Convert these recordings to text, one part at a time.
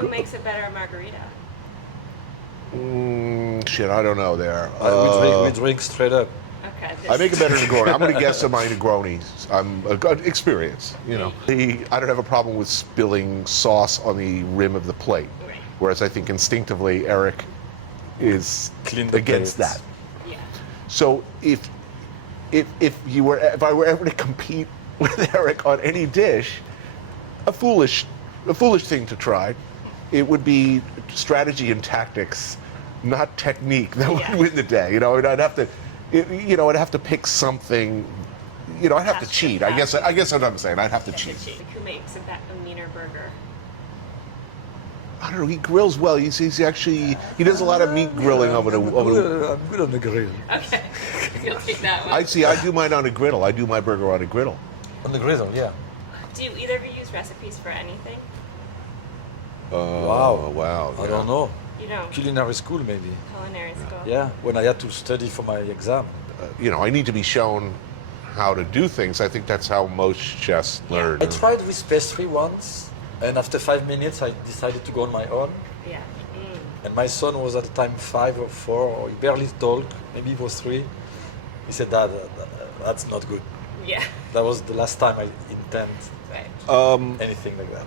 Who makes a better margarita? Shit, I don't know there. We drink straight up. Okay. I make a better Negroni. I'm going to guess on my Negroni. I'm a good experience, you know. I don't have a problem with spilling sauce on the rim of the plate. Right. Whereas I think instinctively Eric is against that. Yeah. So if I were ever to compete with Eric on any dish, a foolish thing to try, it would be strategy and tactics, not technique, that would win the day. You know, and I'd have to pick something. You know, I'd have to cheat. I guess that's what I'm saying. I'd have to cheat. Who makes a meaner burger? I don't know. He grills well. He does a lot of meat grilling over the. I'm good on the grill. Okay, you'll take that one. I do mine on a griddle. I do my burger on a griddle. On the griddle, yeah. Do either of you use recipes for anything? Wow. I don't know. You know, Culinary school, maybe. culinary school. Yeah, when I had to study for my exam. I need to be shown how to do things. I think that's how most chefs learn. I tried with pastry once, and after 5 minutes, I decided to go on my own. Yeah. And my son was at the time 5 or 4, or he barely talked. Maybe he was 3. He said, "Dad, that's not good." Yeah. That was the last time I intend anything like that.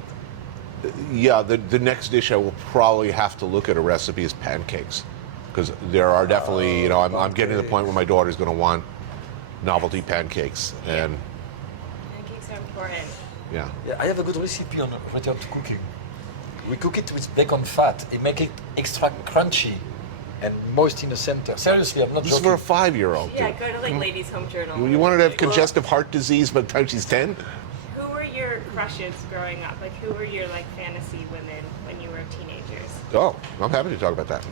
Yeah, the next dish I will probably have to look at a recipe is pancakes, because there are definitely, I'm getting to the point where my daughter's going to want novelty pancakes, and Pancakes are important. yeah. I have a good recipe on return to cooking. We cook it with bacon fat. It make it extra crunchy and moist in the center. Seriously, I'm not This is joking. for a 5-year-old. Yeah, go to like Ladies' Home Journal. You wanted to have congestive heart disease by the time she's 10? Who were your crushes growing up? Like, who were your fantasy women when you were teenagers? Oh, I'm happy to talk about that.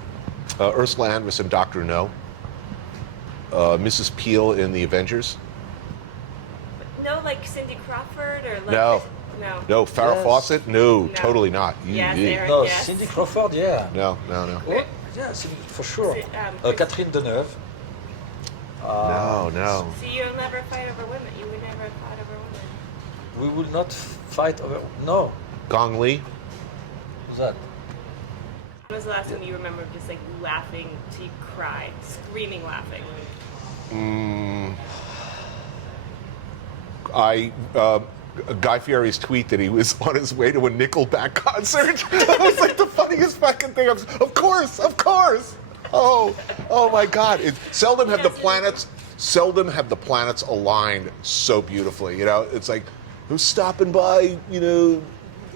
Ursula Andress in Dr. No. Mrs. Peel in The Avengers. No, like Cindy Crawford or like No. No. Farrah Yes. Fawcett? No, totally not. Yes, Eric, No, yes. Cindy Crawford, yeah. No. Oh, yeah, Cindy, for sure. Is it, Catherine Deneuve. No. So you'll never fight over women. You would never fight over women. We will not fight over. No. Gong Li? Who's that? When was the last time you remember just like laughing till you cried, screaming laughing? Guy Fieri's tweet that he was on his way to a Nickelback concert. That was like the funniest fucking thing. Of course. Oh my God! Seldom have the planets aligned so beautifully. It's like, I'm stopping by.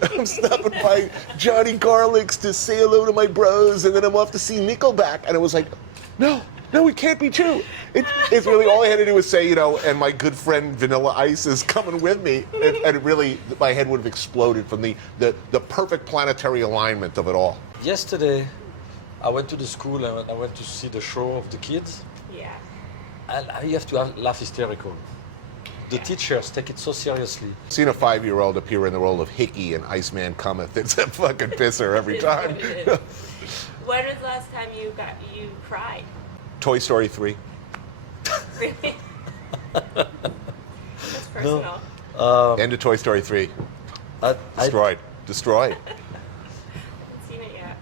I'm stopping by Johnny Garlic's to say hello to my bros, and then I'm off to see Nickelback. And it was like, no, it can't be true. It's really all I had to do was say, and my good friend Vanilla Ice is coming with me, and it really, my head would have exploded from the perfect planetary alignment of it all. Yesterday, I went to the school and I went to see the show of the kids. Yeah. And I have to laugh hysterical. The teachers take it so seriously. Seen a 5-year-old appear in the role of Hickey in Iceman Cometh. It's a fucking pisser every time. When was the last time you cried? Toy Story 3. Really? That's personal. End of Toy Story 3. Destroyed. I haven't seen it yet.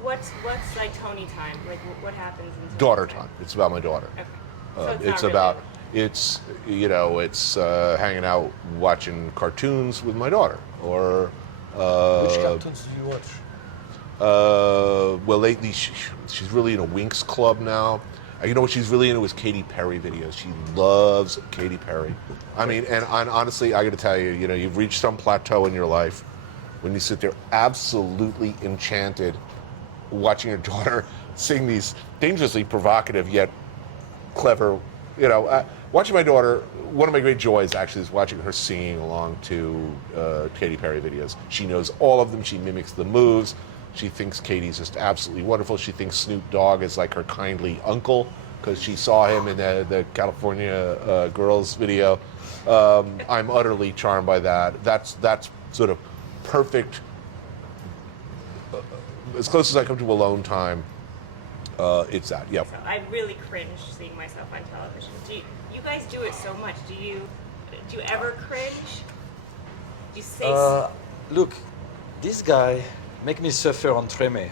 What's like Tony time? Like what happens in Tony Daughter time. It's about my daughter. Okay. So It's not about really... it's hanging out watching cartoons with my daughter, or Which cartoons do you watch? well, lately she's really into Winx Club now. What she's really into is Katy Perry videos. She loves Katy Perry. I mean, and honestly, I got to tell you, you've reached some plateau in your life when you sit there absolutely enchanted watching your daughter sing these dangerously provocative yet clever, watching my daughter, one of my great joys actually is watching her singing along to Katy Perry videos. She knows all of them. She mimics the moves. She thinks Katie's just absolutely wonderful. She thinks Snoop Dogg is like her kindly uncle because she saw him in the California Girls video. I'm utterly charmed by that. That's sort of perfect, as close as I come to alone time. It's that, yeah. So I really cringe seeing myself on television. You guys do it so much. Do you ever cringe? Do you say Look, this guy make me suffer on Treme.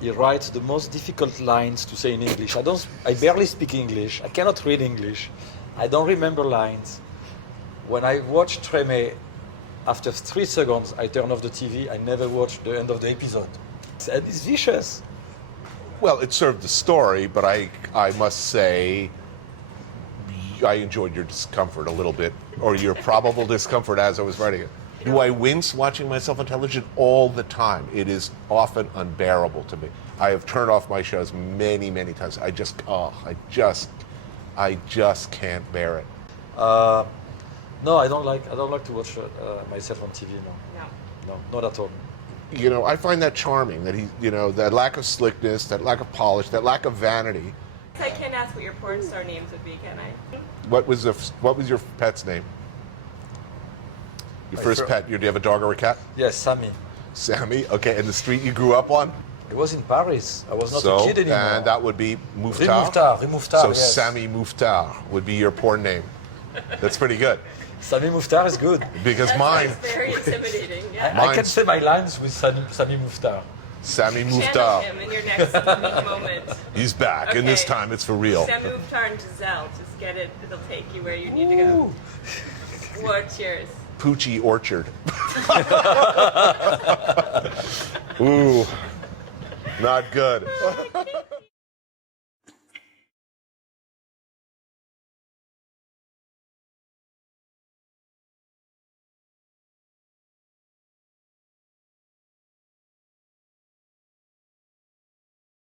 He writes the most difficult lines to say in English. I barely speak English. I cannot read English. I don't remember lines. When I watch Treme, after 3 seconds, I turn off the TV. I never watch the end of the episode. And it's vicious. Well, it served the story, but I must say, I enjoyed your discomfort a little bit, or your probable discomfort as I was writing it. Do I wince watching myself on television? All the time. It is often unbearable to me. I have turned off my shows many, many times. I just can't bear it. No, I don't like to watch myself on TV. No, not at all. You know, I find that charming, that that lack of slickness, that lack of polish, that lack of vanity. I can't ask what your porn star names would be, can I? What was your pet's name? Your first pet? Do you have a dog or a cat? Yes, Sammy. Sammy? Okay, and the street you grew up on? It was in Paris. I was not a kid anymore. And that would be Mouffetard? Mouffetard, So yes. Sammy Mouffetard would be your porn name. That's pretty good. Sammy Mouffetard is good. Because That's mine... very intimidating, yeah. I can say my lines with Sammy Mouffetard. Sammy Channel Mouffetard. him in your next meet moment. He's back, and this Okay. time it's for real. Sammy Mouffetard and Giselle, just get it. It'll take you where you need to go. What's yours? Poochie Orchard. Ooh, not good.